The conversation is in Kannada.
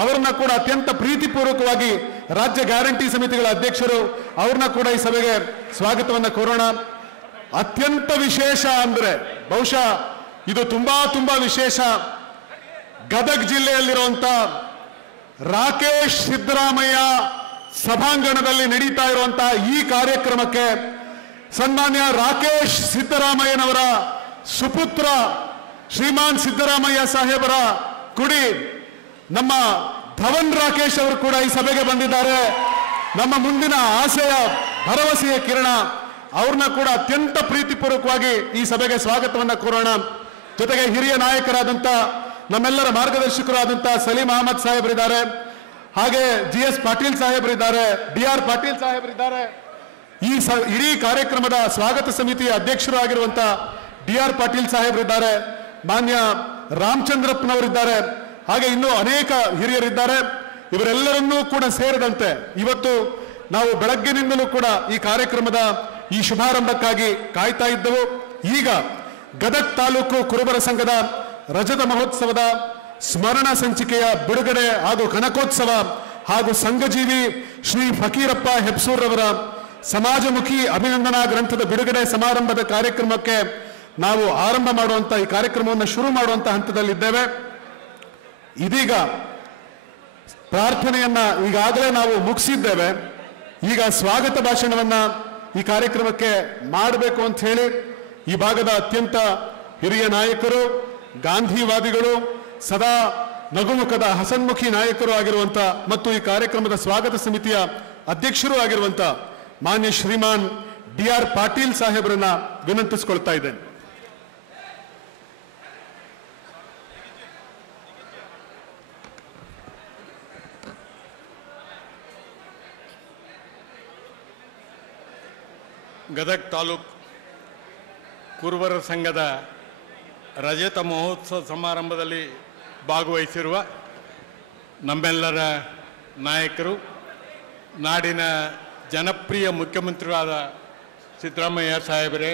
ಅವರನ್ನ ಕೂಡ ಅತ್ಯಂತ ಪ್ರೀತಿಪೂರ್ವಕವಾಗಿ ರಾಜ್ಯ ಗ್ಯಾರಂಟಿ ಸಮಿತಿಗಳ ಅಧ್ಯಕ್ಷರು ಅವ್ರನ್ನ ಕೂಡ ಈ ಸಭೆಗೆ ಸ್ವಾಗತವನ್ನ ಕೋರೋಣ. ಅತ್ಯಂತ ವಿಶೇಷ ಅಂದ್ರೆ ಬಹುಶಃ ಇದು ತುಂಬಾ ವಿಶೇಷ. ಗದಗ ಜಿಲ್ಲೆಯಲ್ಲಿರುವಂತ ರಾಕೇಶ್ ಸಿದ್ದರಾಮಯ್ಯ ಸಭಾಂಗಣದಲ್ಲಿ ನಡೀತಾ ಇರುವಂತಹ ಈ ಕಾರ್ಯಕ್ರಮಕ್ಕೆ ಸನ್ಮಾನ್ಯ ರಾಕೇಶ್ ಸಿದ್ದರಾಮಯ್ಯನವರ ಸುಪುತ್ರ ಶ್ರೀಮಾನ್ ಸಿದ್ದರಾಮಯ್ಯ ಸಾಹೇಬರ ಕುಡಿ ನಮ್ಮ ಧವನ್ ರಾಕೇಶ್ ಅವರು ಕೂಡ ಈ ಸಭೆಗೆ ಬಂದಿದ್ದಾರೆ. ನಮ್ಮ ಮುಂದಿನ ಆಸೆಯ ಭರವಸೆಯ ಕಿರಣ ಅವ್ರನ್ನ ಕೂಡ ಅತ್ಯಂತ ಪ್ರೀತಿಪೂರ್ವಕವಾಗಿ ಈ ಸಭೆಗೆ ಸ್ವಾಗತವನ್ನ ಕೋರೋಣ. ಜೊತೆಗೆ ಹಿರಿಯ ನಾಯಕರಾದಂಥ ನಮ್ಮೆಲ್ಲರ ಮಾರ್ಗದರ್ಶಕರಾದಂಥ ಸಲೀಂ ಅಹಮದ್ ಸಾಹೇಬರಿದ್ದಾರೆ, ಹಾಗೆ GS ಪಾಟೀಲ್ ಸಾಹೇಬರಿದ್ದಾರೆ, DR ಪಾಟೀಲ್ ಸಾಹೇಬರಿದ್ದಾರೆ. ಈ ಇಡೀ ಕಾರ್ಯಕ್ರಮದ ಸ್ವಾಗತ ಸಮಿತಿಯ ಅಧ್ಯಕ್ಷರು ಆಗಿರುವಂತ DR ಪಾಟೀಲ್ ಸಾಹೇಬರಿದ್ದಾರೆ, ಮಾನ್ಯ ರಾಮಚಂದ್ರಪ್ಪನವರಿದ್ದಾರೆ, ಹಾಗೆ ಇನ್ನೂ ಅನೇಕ ಹಿರಿಯರಿದ್ದಾರೆ. ಇವರೆಲ್ಲರನ್ನೂ ಕೂಡ ಸೇರಿದಂತೆ ಇವತ್ತು ನಾವು ಬೆಳಗ್ಗಿನಿಂದಲೂ ಕೂಡ ಈ ಕಾರ್ಯಕ್ರಮದ ಈ ಶುಭಾರಂಭಕ್ಕಾಗಿ ಕಾಯ್ತಾ ಇದ್ದವು. ಈಗ ಗದಗ ತಾಲೂಕು ಕುರುಬರ ಸಂಘದ ರಜತ ಮಹೋತ್ಸವದ ಸ್ಮರಣ ಸಂಚಿಕೆಯ ಬಿಡುಗಡೆ ಹಾಗೂ ಕನಕೋತ್ಸವ ಹಾಗೂ ಸಂಘಜೀವಿ ಶ್ರೀ ಫಕೀರಪ್ಪ ಹೆಬ್ಸೂರ್ರವರ ಸಮಾಜಮುಖಿ ಅಭಿನಂದನಾ ಗ್ರಂಥದ ಬಿಡುಗಡೆ ಸಮಾರಂಭದ ಕಾರ್ಯಕ್ರಮಕ್ಕೆ ನಾವು ಆರಂಭ ಮಾಡುವಂತ ಈ ಕಾರ್ಯಕ್ರಮವನ್ನು ಶುರು ಮಾಡುವಂತ ಹಂತದಲ್ಲಿದ್ದೇವೆ. ಇದೀಗ ಪ್ರಾರ್ಥನೆಯನ್ನ ಈಗಾಗಲೇ ನಾವು ಮುಗಿಸಿದ್ದೇವೆ. ಈಗ ಸ್ವಾಗತ ಭಾಷಣವನ್ನ ಈ ಕಾರ್ಯಕ್ರಮಕ್ಕೆ ಮಾಡಬೇಕು ಅಂತ ಹೇಳಿ ಈ ಭಾಗದ ಅತ್ಯಂತ ಹಿರಿಯ ನಾಯಕರು, ಗಾಂಧಿವಾದಿಗಳು, ಸದಾ ನಗುಮುಖದ ಹಸನ್ಮುಖಿ ನಾಯಕರು ಆಗಿರುವಂತ ಮತ್ತು ಈ ಕಾರ್ಯಕ್ರಮದ ಸ್ವಾಗತ ಸಮಿತಿಯ ಅಧ್ಯಕ್ಷರು ಆಗಿರುವಂತ ಮಾನ್ಯ ಶ್ರೀಮಾನ್ DR ಪಾಟೀಲ್ ಸಾಹೇಬರನ್ನ ವಿನಂತಿಸಿಕೊಳ್ತಾ ಇದ್ದೇನೆ. ಗದಗ ತಾಲೂಕು ಕುರುಬರ ಸಂಘದ ರಜತ ಮಹೋತ್ಸವ ಸಮಾರಂಭದಲ್ಲಿ ಭಾಗವಹಿಸಿರುವ ನಮ್ಮೆಲ್ಲರ ನಾಯಕರು, ನಾಡಿನ ಜನಪ್ರಿಯ ಮುಖ್ಯಮಂತ್ರಿಗಳಾದ ಸಿದ್ದರಾಮಯ್ಯ ಸಾಹೇಬರೇ,